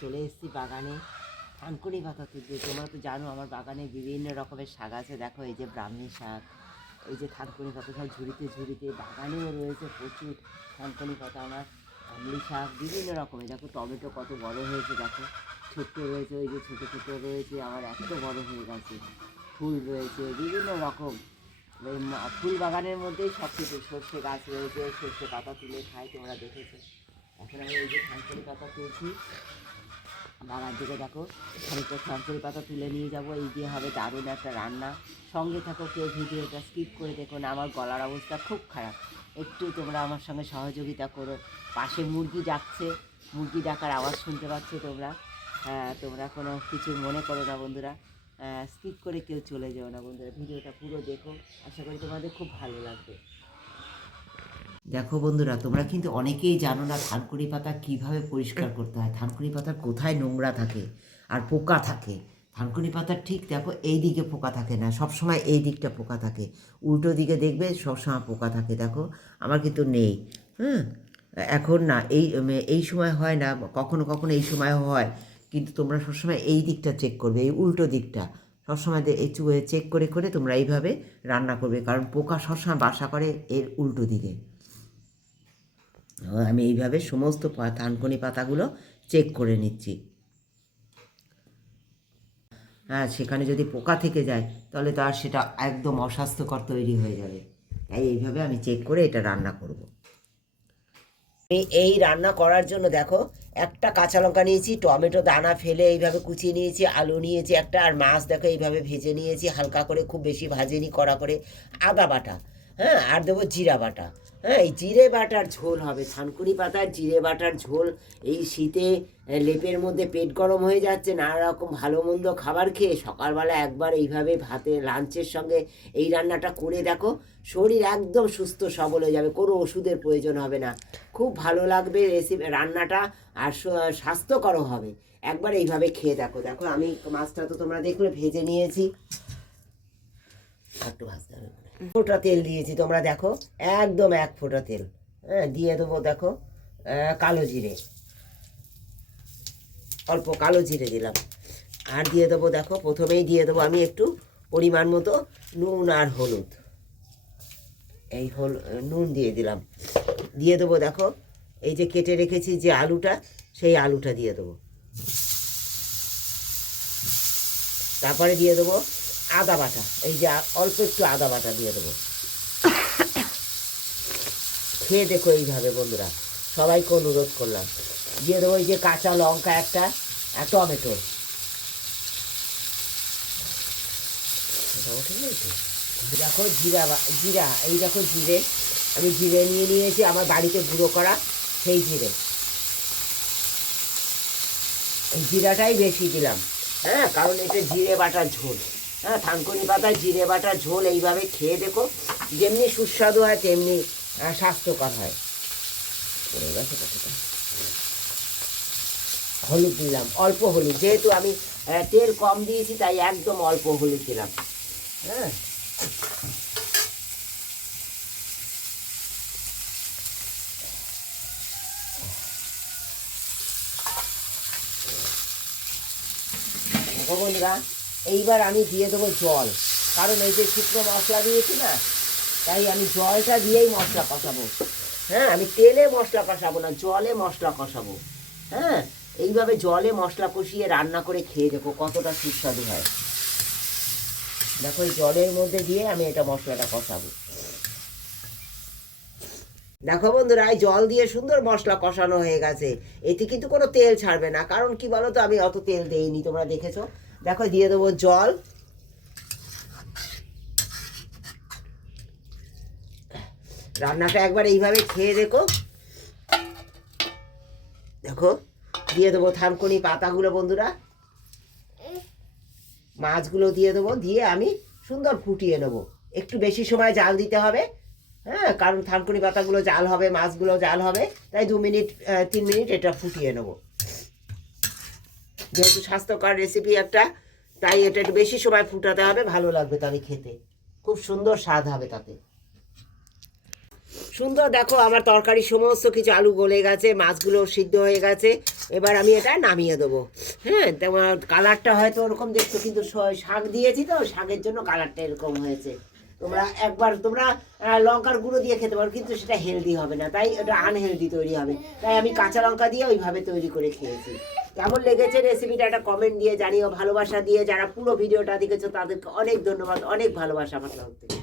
চলে এসেছি বাগানে থানকুনি পাতা তুলতে। তোমরা তো জানো আমার বাগানে বিভিন্ন রকমের শাক আছে। দেখো এই যে ব্রাহ্মী শাক, এই যে থানকুনি পাতা সব ঝুড়িতে ঝুড়িতে, বাগানেও রয়েছে প্রচুর থানকুনি পাতা। আমার আমলি শাক বিভিন্ন রকমের। দেখো টমেটো কত বড় হয়েছে, দেখো ছোট্ট রয়েছে, ওই যে ছোটো ছোটো রয়েছে, আবার এত বড় হয়ে গেছে। ফুল রয়েছে বিভিন্ন রকম। ফুল বাগানের মধ্যেই সব কিছু, সর্ষে গাছ রয়েছে, সর্ষে পাতা তুলে খাই, তোমরা দেখেছো। এখন আমি এই যে থানকুনি পাতা তুলছি বাগান থেকে। দেখো খানিকটা থানকুনি পাতা তুলে নিয়ে যাব, এই দিয়ে হবে দারুণ একটা রান্না। সঙ্গে থাকো, কেউ ভিডিওটা স্কিপ করে দেখো না। আমার গলার অবস্থা খুব খারাপ, একটু তোমরা আমার সঙ্গে সহযোগিতা করো। পাশে মুরগি ডাকছে, মুরগি ডাকার আওয়াজ শুনতে পাচ্ছ তোমরা। হ্যাঁ, তোমরা কোনো কিছু মনে করো না বন্ধুরা, স্কিপ করে কেউ চলে যাও না বন্ধুরা, ভিডিওটা পুরো দেখো, আশা করি তোমাদের খুব ভালো লাগবে। দেখো বন্ধুরা, তোমরা কিন্তু অনেকেই জানো না থানকুনি পাতা কীভাবে পরিষ্কার করতে হয়, থানকুনি পাতার কোথায় নোংরা থাকে আর পোকা থাকে। থানকুনি পাতার ঠিক দেখো এই দিকে পোকা থাকে না, সব সময় এই দিকটা পোকা থাকে, উল্টো দিকে দেখবে সবসময় পোকা থাকে। দেখো আমার কিন্তু নেই। হুম, এখন না, এই সময় হয় না, কখনো কখনো এই সময় হয়, কিন্তু তোমরা সবসময় এই দিকটা চেক করবে, এই উল্টো দিকটা সবসময় এই চেক করে করে তোমরা এইভাবে রান্না করবে, কারণ পোকা সবসময় বাসা করে এর উল্টো দিকে। আমি এইভাবে সমস্ত থানকুনি পাতাগুলো চেক করে নিচ্ছি। হ্যাঁ, সেখানে যদি পোকা থেকে যায় তাহলে তো আর সেটা একদম অস্বাস্থ্যকর তৈরি হয়ে যাবে। তাই এইভাবে আমি চেক করে এটা রান্না করব। এই রান্না করার জন্য দেখো একটা কাঁচা লঙ্কা নিয়েছি, টমেটো দানা ফেলে এইভাবে কুচিয়ে নিয়েছি, আলু নিয়েছি একটা, আর মাছ দেখো এইভাবে ভেজে নিয়েছি হালকা করে, খুব বেশি ভাজেনি, কড়া করে। আদা বাটা, হ্যাঁ, আর দেবো জিরা বাটা। হ্যাঁ, এই জিরে বাটার ঝোল হবে, থানকুনি পাতার জিরে বাটার ঝোল। এই শীতে লেপের মধ্যে পেট গরম হয়ে যাচ্ছে, নানা রকম ভালো মন্দ খাবার খেয়ে সকালবেলা একবার এইভাবে ভাতে লাঞ্চের সঙ্গে এই রান্নাটা করে দেখো, শরীর একদম সুস্থ সবল হয়ে যাবে, কোনো ওষুধের প্রয়োজন হবে না, খুব ভালো লাগবে রেসিপি রান্নাটা, আর স্বাস্থ্যকরও হবে। একবার এইভাবে খেয়ে দেখো। দেখো আমি মাছটা তো তোমরা দেখলে ভেজে নিয়েছি, একটু ভাজতে হবে, ফোঁটা তেল দিয়েছি তোমরা দেখো, একদম 1 ফোঁটা তেল। হ্যাঁ, দিয়ে দেবো দেখো কালো জিরে, অল্প কালো জিরে দিলাম। আর দিয়ে দেবো দেখো, প্রথমেই দিয়ে দেবো আমি একটু পরিমাণ মতো নুন আর হলুদ। এই নুন দিয়ে দিলাম। দিয়ে দেবো দেখো এই যে কেটে রেখেছি যে আলুটা, সেই আলুটা দিয়ে দেবো। তারপরে দিয়ে দেবো আদা বাটা, এই যে অল্প একটু আদা বাটা দিয়ে দেবো। খেয়ে দেখো এইভাবে বন্ধুরা, সবাইকে অনুরোধ করলাম। দিয়ে দেবো এই যে কাঁচা লঙ্কা একটা, টমেটো। দেখো জিরা, এই দেখো জিরে, আমি জিরে নিয়ে নিয়েছি আমার বাড়িতে গুঁড়ো করা সেই জিরে, এই জিরাটাই বেশি দিলাম। হ্যাঁ, কারণ এটা জিরে বাটার ঝোল। হ্যাঁ, থানকুনি পাতার জিরে বাটার ঝোল এইভাবে খেয়ে দেখো, যেমনি সুস্বাদু হয় তেমনি স্বাস্থ্যকর হয়। হলুদ দিলাম, অল্প হলুদ, যেহেতু আমি তেল কম দিয়েছি তাই একদম অল্প হলুদ দিলাম। হ্যাঁ, বন্ধুরা এইবার আমি দিয়ে দেবো জল, কারণ এই যে শুকনো মশলা দিয়েছি না, তাই আমি জলটা দিয়েই মশলা কষাবো। হ্যাঁ, আমি তেলে মশলা কষাবো না, জলে মশলা কষাবো। হ্যাঁ, এইভাবে জলে মশলা কষিয়ে রান্না করে খেয়ে দেখো কতটা সুস্বাদু হয়। দেখো এই জলের মধ্যে দিয়ে আমি এটা মশলাটা কষাবো। দেখো বন্ধুরা, এই জল দিয়ে সুন্দর মশলা কষানো হয়ে গেছে, এতে কিন্তু কোনো তেল ছাড়বে না, কারণ কি বলো তো, আমি অত তেল দেইনি, তোমরা দেখেছো। দেখো দিয়ে দেবো জল। রান্নাটা একবার এইভাবে খেয়ে দেখো। দেখো দিয়ে দেবো থানকুনি পাতাগুলো বন্ধুরা, মাছগুলো দিয়ে দেবো, দিয়ে আমি সুন্দর ফুটিয়ে নেবো। একটু বেশি সময় জাল দিতে হবে। হ্যাঁ, কারণ থানকুনি পাতাগুলো জাল হবে, মাছগুলো জাল হবে, তাই 2 মিনিট 3 মিনিট এটা ফুটিয়ে নেবো। যেহেতু স্বাস্থ্যকর রেসিপি একটা, তাই এটা একটু বেশি সময় ফুটাতে হবে, ভালো লাগবে তাহলে খেতে, খুব সুন্দর স্বাদ হবে তাতে। সুন্দর দেখো আমার তরকারি সমস্ত কিছু, আলু গলে গেছে, মাছগুলো সিদ্ধ হয়ে গেছে, এবার আমি এটা নামিয়ে দেবো। হ্যাঁ, তোমার কালারটা হয়তো ওরকম দেখছো, কিন্তু শাক দিয়েছি তো, শাকের জন্য কালারটা এরকম হয়েছে। তোমরা একবার তোমরা লঙ্কার গুঁড়ো দিয়ে খেতে পারো, কিন্তু সেটা হেলদি হবে না, তাই ওটা আনহেলদি তৈরি হবে। তাই আমি কাঁচা লঙ্কা দিয়ে ওইভাবে তৈরি করে খেয়েছি। কেমন লেগেছে রেসিপিটা একটা কমেন্ট দিয়ে জানিও, ভালোবাসা দিয়ে। যারা পুরো ভিডিওটা দেখেছো তাদেরকে অনেক ধন্যবাদ, অনেক ভালোবাসা আমার তরফ থেকে।